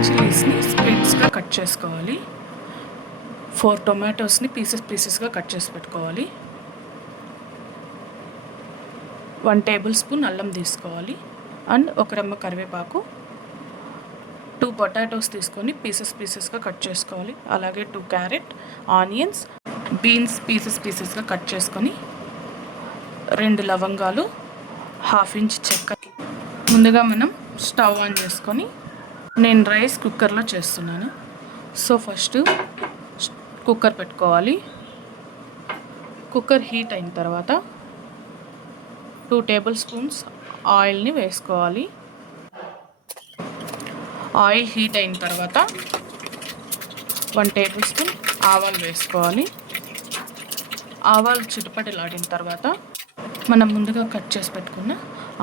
Green చిల్లీస్ని స్ప్లిట్స్గా cut చేసుకోవాలి. 4 టొమాటోస్ని పీసెస్గా cut చేసి పెట్టుకోవాలి. 1 టేబుల్ స్పూన్ అల్లం తీసుకోవాలి అండ్ 1 రెమ్మ కరివేపాకు. 2 పొటాటోస్ తీసుకొని పీసెస్గా కట్ చేసుకోవాలి. అలాగే 2 క్యారెట్, ఆనియన్స్, బీన్స్ పీసెస్గా కట్ చేసుకొని 2 లవంగాలు, 1/2 ఇంచ్ చెక్క. ముందుగా మనం స్టవ్ ఆన్ చేసుకొని నేను రైస్ కుక్కర్లో చేస్తున్నాను. సో ఫస్ట్ కుక్కర్ పెట్టుకోవాలి. కుక్కర్ హీట్ అయిన తర్వాత 2 టేబుల్ స్పూన్స్ ఆయిల్ని వేసుకోవాలి. ఆయిల్ హీట్ అయిన తర్వాత 1 టేబుల్ స్పూన్ ఆవాలు వేసుకోవాలి. ఆవాలు చిటపటలాడిన తర్వాత మనం ముందుగా కట్ చేసి పెట్టుకున్న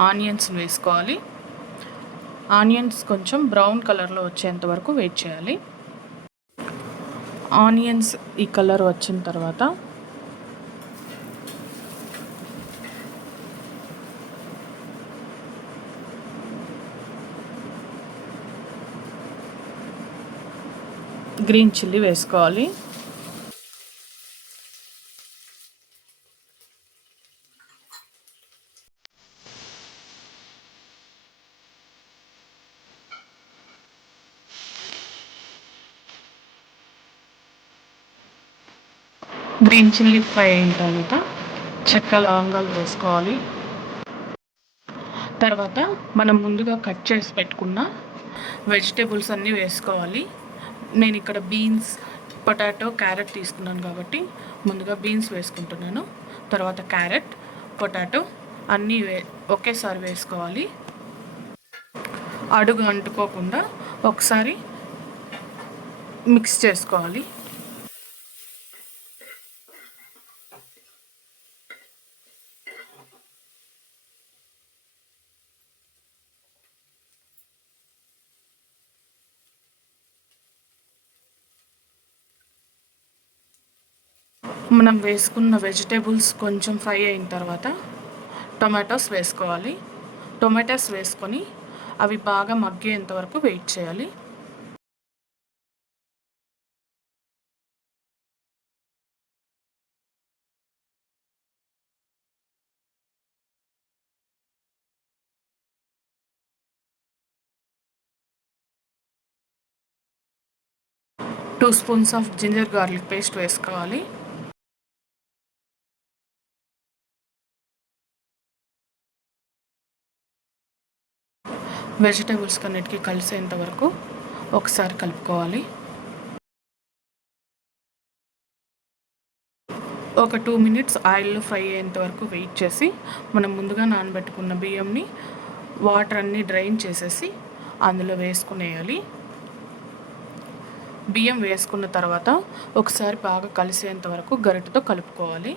ఆనియన్స్ వేసుకోవాలి. ఆనియన్స్ కొంచెం బ్రౌన్ కలర్లో వచ్చేంత వరకు వెయిట్ చేయాలి. ఆనియన్స్ ఈ కలర్ వచ్చిన తర్వాత గ్రీన్ చిల్లీ వేసుకోవాలి. గ్రీన్ చిల్లీ ఫ్రై అయిన తర్వాత చెక్క లవంగాలు వేసుకోవాలి. తర్వాత మనం ముందుగా కట్ చేసి పెట్టుకున్న వెజిటేబుల్స్ అన్నీ వేసుకోవాలి. నేను ఇక్కడ బీన్స్, పొటాటో, క్యారెట్ తీసుకున్నాను కాబట్టి ముందుగా బీన్స్ వేసుకుంటున్నాను. తర్వాత క్యారెట్, పొటాటో అన్నీ ఒకేసారి వేసుకోవాలి. అడుగు అంటుకోకుండా ఒకసారి మిక్స్ చేసుకోవాలి. మనం వేసుకున్న వెజిటేబుల్స్ కొంచెం ఫ్రై అయిన తర్వాత టొమాటోస్ వేసుకోవాలి. టొమాటోస్ వేసుకొని అవి బాగా మగ్గేంత వరకు వెయిట్ చేయాలి. Two spoons of ginger garlic paste వేసుకోవాలి. వెజిటేబుల్స్ కన్నిటికీ కలిసేంత వరకు ఒకసారి కలుపుకోవాలి. ఒక 2 మినిట్స్ ఆయిల్లో ఫ్రై అయ్యేంత వరకు వెయిట్ చేసి మనం ముందుగా నానబెట్టుకున్న బియ్యంని వాటర్ అన్నీ డ్రైన్ చేసేసి అందులో వేసుకునేయాలి. బియ్యం వేసుకున్న తర్వాత ఒకసారి బాగా కలిసేంత వరకు గరిటెతో కలుపుకోవాలి.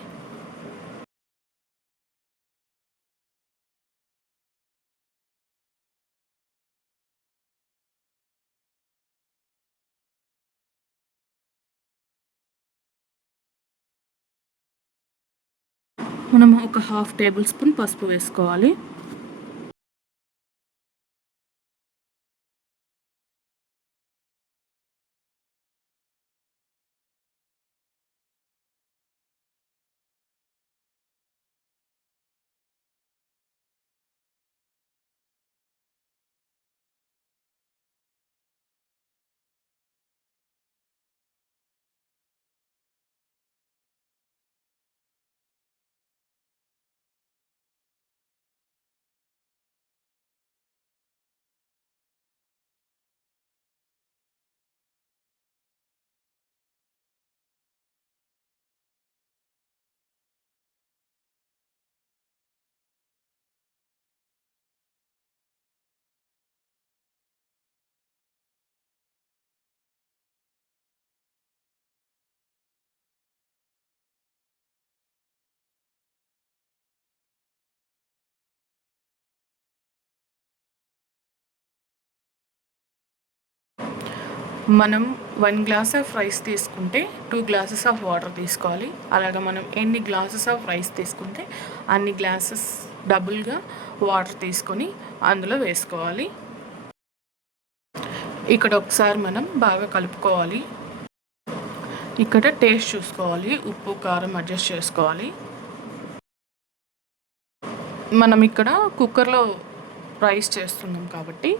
మనం ఒక 1/2 టేబుల్ స్పూన్ పసుపు వేసుకోవాలి. మనం 1 గ్లాస్ ఆఫ్ రైస్ తీసుకుంటే 2 గ్లాసెస్ ఆఫ్ వాటర్ తీసుకోవాలి. అలాగే మనం ఎన్ని గ్లాసెస్ ఆఫ్ రైస్ తీసుకుంటే అన్ని గ్లాసెస్ డబుల్గా వాటర్ తీసుకొని అందులో వేసుకోవాలి. ఇక్కడ ఒకసారి మనం బాగా కలుపుకోవాలి. ఇక్కడ టేస్ట్ చూసుకోవాలి, ఉప్పు కారం అడ్జస్ట్ చేసుకోవాలి. మనం ఇక్కడ కుక్కర్లో రైస్ చేస్తున్నాం కాబట్టి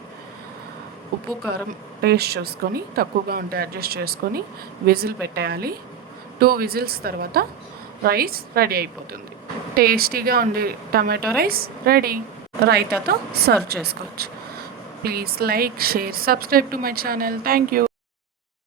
ఉప్పు కారం టేస్ట్ చూసుకొని తక్కువగా ఉంటే అడ్జస్ట్ చేసుకొని విజిల్ పెట్టేయాలి. 2 విజిల్స్ తర్వాత రైస్ రెడీ అయిపోతుంది. టేస్టీగా ఉండే టమాటో రైస్ రెడీ. రైతాతో సర్వ్ చేసుకోవచ్చు. Please like, share, subscribe to my channel. Thank you.